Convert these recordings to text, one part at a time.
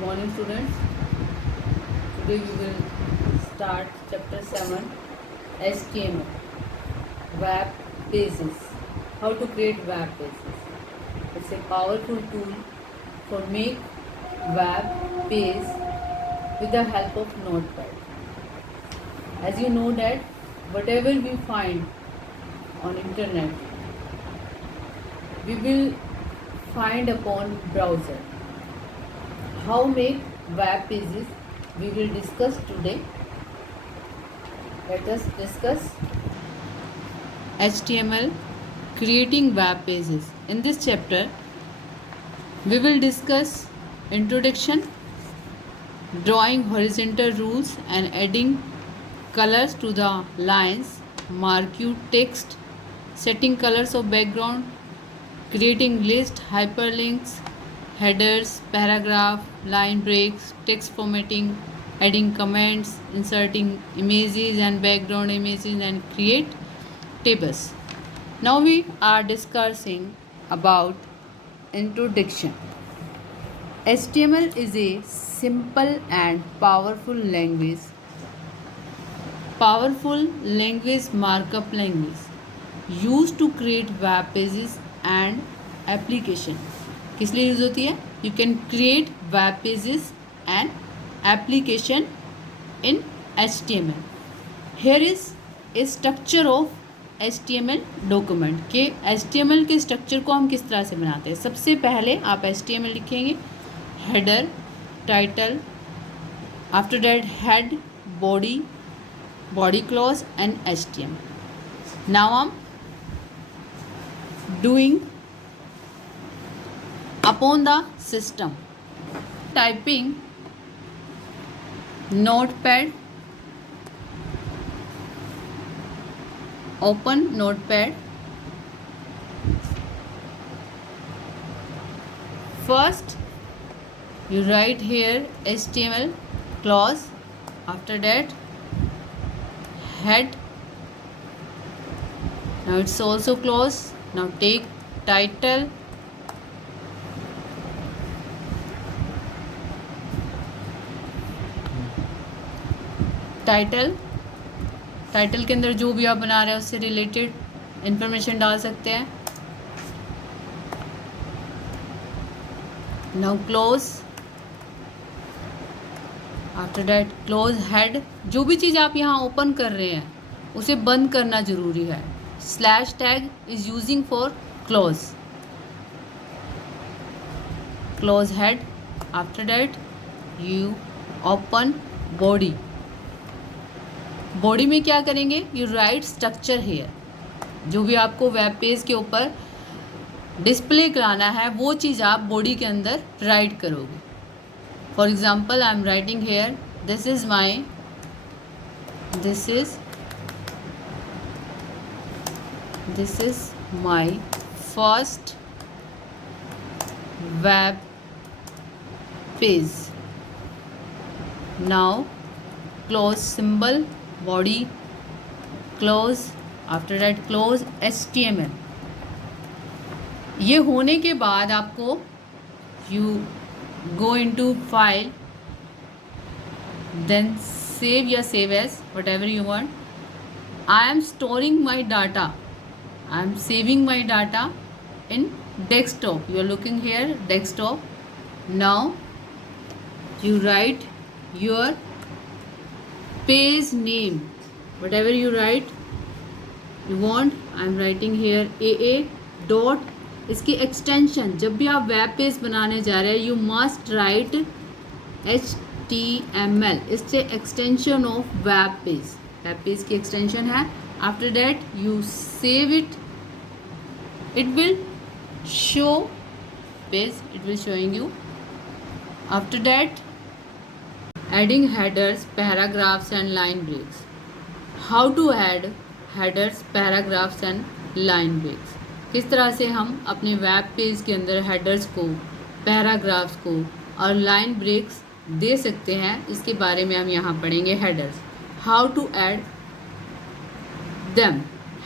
Morning students. Today we will start chapter 7 HTML web pages. How to create web pages. It's a powerful tool for make web page with the help of Notepad. As you know that whatever we find on internet we will find upon browser. How make web pages we will discuss today. Let us discuss HTML creating web pages. In this chapter we will discuss introduction, drawing horizontal rules and adding colors to the lines, marquee text, setting colors of background, creating list, hyperlinks, headers, paragraph, line breaks, text formatting, adding comments, inserting images and background images and create tables. Now we are discussing about introduction. HTML is a simple and powerful language markup language used to create web pages and application. किस लिए use होती है? You can create web pages and application in HTML. Here is a structure of HTML document के HTML के structure को हम किस तरह से बनाते हैं. सबसे पहले आप HTML लिखेंगे, header, title, after that head, body clause and HTML. Now I'm doing upon the system, typing Notepad, open Notepad. First you write here HTML clause, after that head. Now it's also clause. Now take title, title के अंदर जो भी आप बना रहे हैं उससे related information डाल सकते हैं. Now close, after that close head. जो भी चीज़ आप यहाँ ओपन कर रहे हैं उसे बंद करना ज़रूरी है. Slash tag is using for close head. After that you open body में क्या करेंगे? You write structure here. जो भी आपको वेब पेज के ऊपर डिस्प्ले कराना है वो चीज़ आप बॉडी के अंदर राइट करोगे. For example I am writing here this is my first web page. Now close symbol, body, close, after that close HTML. ये होने के बाद आपको you go into file, then save या save as whatever you want. I am storing my data. I am saving my data in desktop. You are looking here desktop. Now you write your page name, whatever you write you want. I am writing here AA dot. इसकी extension, जब भी आप web page बनाने जा रहे हैं you must write HTML. इससे extension of web page की एक्सटेंशन है. After that you save it. It will show page, it will showing you. After that adding headers, paragraphs and line breaks. How to add headers, paragraphs and line breaks. किस तरह से हम अपने web page के अंदर headers को, paragraphs को और लाइन ब्रेक्स दे सकते हैं, इसके बारे में हम यहाँ पढ़ेंगे. Headers, how to add them.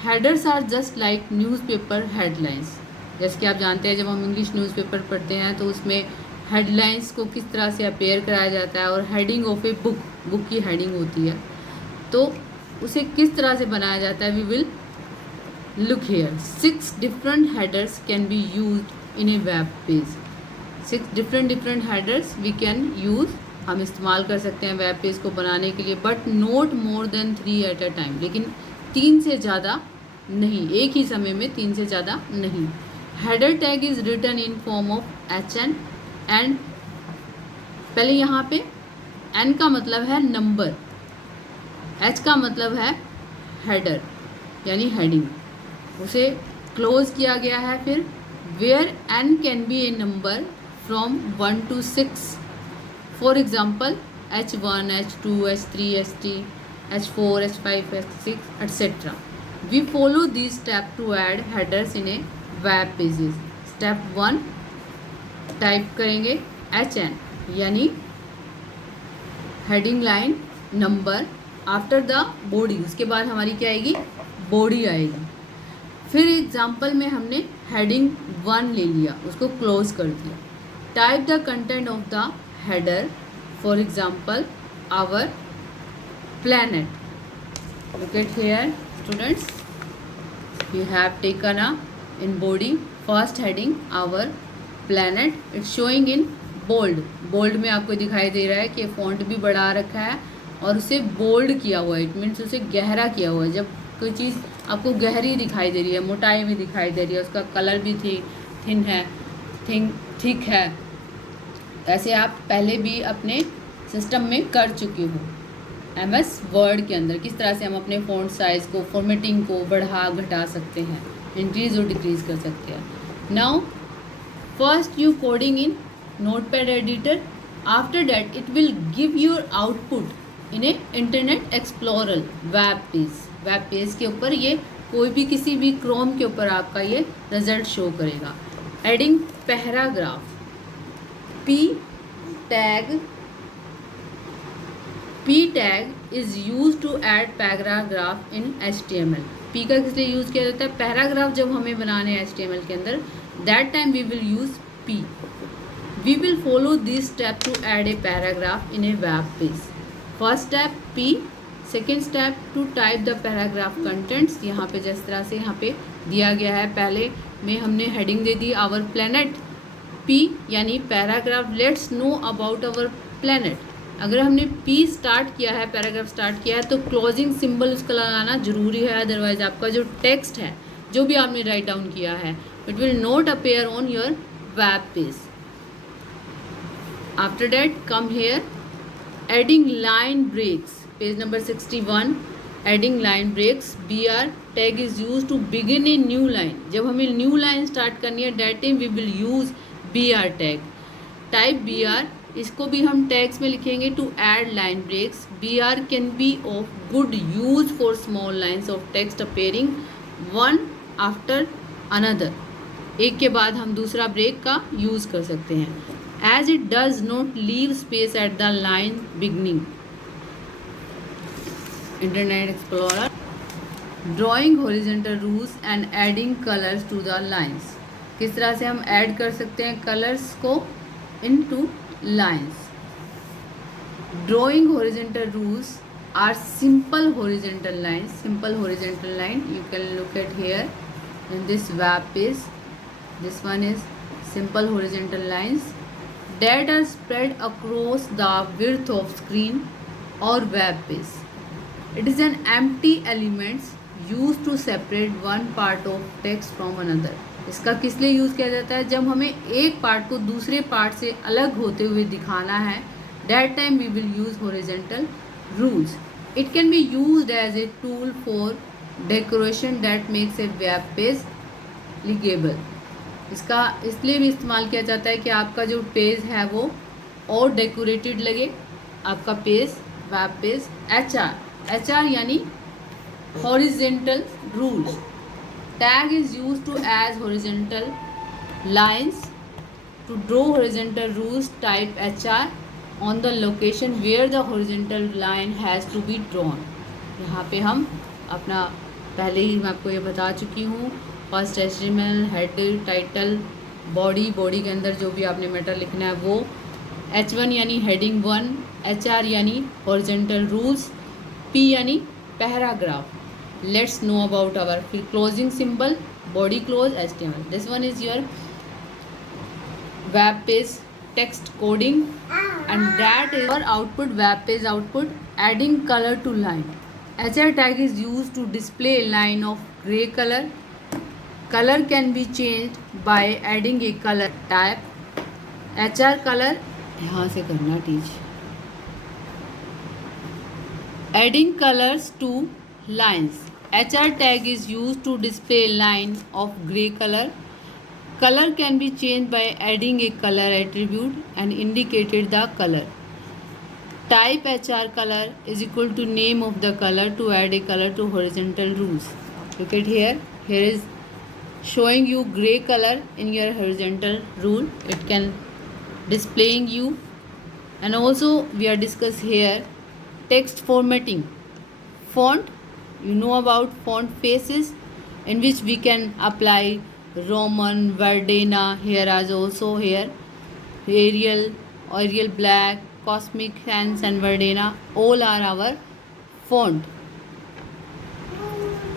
Headers are just like newspaper headlines. जैसे कि आप जानते हैं जब हम इंग्लिश न्यूज़पेपर पढ़ते हैं तो उसमें हेडलाइंस को किस तरह से अपेयर कराया जाता है, और heading of a book, book की हेडिंग होती है तो उसे किस तरह से बनाया जाता है, we will look here. 6 different headers can be used in a web page. 6 different headers we can use, हम इस्तेमाल कर सकते हैं वेब पेज को बनाने के लिए, but note more than 3 at a time, लेकिन 3 से ज़्यादा नहीं, एक ही समय में 3 से ज़्यादा नहीं। Header tag is written in form of HN and, पहले यहाँ पे N का मतलब है नंबर, H का मतलब है हेडर यानी हेडिंग, उसे क्लोज किया गया है। फिर where N can be a number from 1 to 6, for example H1, H2, H3, HT, H4, H5, H6 etc. We follow these steps to add headers in a web pages. Step 1 type करेंगे HN यानी heading line number, after the body, उसके बाद हमारी क्या आएगी, body आएगी। फिर example में हमने हेडिंग 1 ले लिया, उसको क्लोज कर दिया। Type the content of the header, for example our planet. Look at here students, we have taken a in body first heading our planet, it's showing in bold, bold में आपको दिखाई दे रहा है कि फॉन्ट भी बढ़ा रखा है और उसे बोल्ड किया हुआ है, इट मीन्स उसे गहरा किया हुआ है। जब कोई चीज़ आपको गहरी दिखाई दे रही है, मोटाई में दिखाई दे रही है, उसका कलर भी थिन है, थिक है, ऐसे आप पहले भी अपने सिस्टम में कर चुके हो MS वर्ड के अंदर, किस तरह से हम अपने फ़ॉन्ट साइज़ को, फॉर्मेटिंग को बढ़ा घटा सकते हैं, इंक्रीज़ और डिक्रीज़ कर सकते हैं। Now first you coding in notepad editor, after that it will give your output in A internet explorer web page. Web page के ऊपर ये कोई भी किसी भी क्रोम के ऊपर आपका ये रिजल्ट शो करेगा। Adding paragraph, P tag is used to add paragraph in HTML. P का किस लिए यूज़ किया जाता है, पैराग्राफ जब हमें बनाने हैं HTML के अंदर, that time we will use P. We will follow this step to add a paragraph in a web page. First step P, second step to type the paragraph contents. यहाँ पे जिस तरह से यहाँ पे दिया गया है, पहले में हमने हेडिंग दे दी our planet, P यानी paragraph, let's know about our planet. अगर हमने P स्टार्ट किया है, पैराग्राफ स्टार्ट किया है, तो क्लोजिंग सिंबल उसका लगाना जरूरी है, अदरवाइज आपका जो टेक्स्ट है, जो भी आपने राइट डाउन किया है, it will not appear on your web page. After that come here, adding line breaks, page number 61, adding line breaks, BR tag is use to begin a new line. जब हमें new line start करनी है, that time we will use BR tag. Type BR, इसको भी हम tags में लिखेंगे to add line breaks. BR can be of good use for small lines of text appearing one after another, एक के बाद हम दूसरा ब्रेक का यूज़ कर सकते हैं। As it does not leave space at the line beginning. Internet Explorer, drawing horizontal rules and adding colours to the lines, किस तरह से हम ऐड कर सकते हैं कलर्स को into lines. Drawing horizontal rules are simple horizontal lines. Simple horizontal line you can look at here in this web page. This one is simple horizontal lines that are spread across the width of screen or web page. It is an empty elements used to separate one part of text from another. इसका किस लिए use किया जाता है, जब हमें एक part को दूसरे पार्ट से अलग होते हुए दिखाना है, that time we will use horizontal rules. It can be used as a tool for decoration that makes a web page legible. इसका इसलिए भी इस्तेमाल किया जाता है कि आपका जो पेज है वो और डेकोरेटेड लगे, आपका पेज, वेब पेज। HR यानी horizontal rule, tag is used to as horizontal lines. To draw horizontal rules, type HR on the location where the horizontal line has to be drawn. यहाँ पे हम अपना, पहले ही मैं आपको ये बता चुकी हूँ, first HTML, header, title, body के अंदर जो भी आपने मैटर लिखना है वो, H1 यानी हेडिंग 1, HR यानी हॉरिजॉन्टल रूल्स, P यानी paragraph. Let's know about our फिर closing symbol, body close, HTML। This one is your web page text coding, and that is our output, web page output. Adding color to line, HR tag is used to display a line of gray color. Color can be changed by adding a color type. HR color यहाँ से करना teach. Adding colors to lines, HR tag is used to display a line of gray color. Color can be changed by adding a color attribute and indicated the color. Type HR color is equal to name of the color to add a color to horizontal rules. Look at here. Here is showing you gray color in your horizontal rule. It can displaying you. And also we are discuss here text formatting. Font, you know about font faces in which we can apply Roman, Verdana. Here is also here Arial Black, Cosmic Sans and Verdana. All are our font.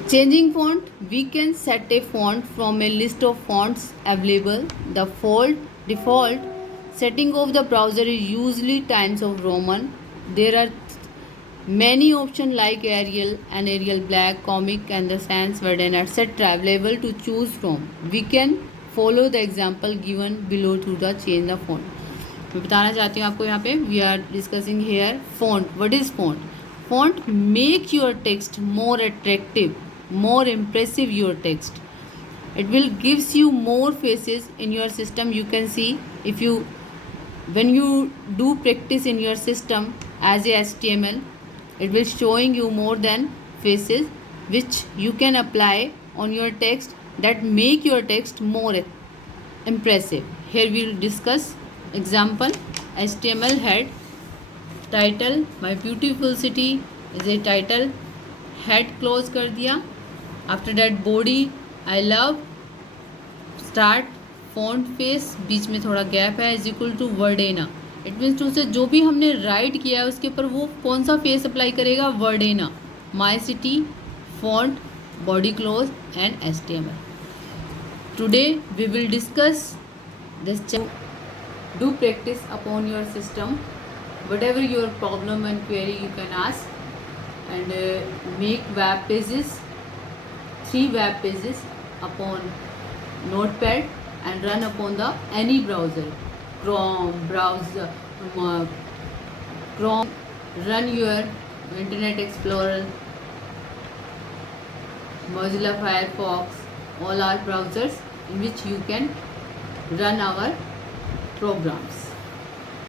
Changing font, we can set a font from a list of fonts available. The default setting of the browser is usually Times of Roman. There are many options like Arial and Arial Black, Comic and the Sans, Verdana, etc. available to choose from. We can follow the example given below to the change the font. मैं बताना चाहती हूँ आपको यहाँ पे we are discussing here font. What is font? Font make your text more attractive, more impressive your text. It will gives you more faces in your system. You can see if you when you do practice in your system as a HTML, it will showing you more than faces which you can apply on your text that make your text more impressive. Here we will discuss example. HTML head, title My Beautiful City is a title, head close कर दिया. After that body I love, start font face, बीच में थोड़ा gap है, is equal to Verdana. It means to say जो भी हमने right किया है उसके ऊपर वो कौन सा फेस अप्लाई करेगा, Verdana. My city, font, body close and HTML. Today we will discuss this. Do practice upon your system. whatever your problem and query you can ask, and make web pages, 3 web pages upon notepad and run upon the any browser, Chrome browser, Chrome, run your Internet Explorer, Mozilla Firefox, all are browsers in which you can run our programs.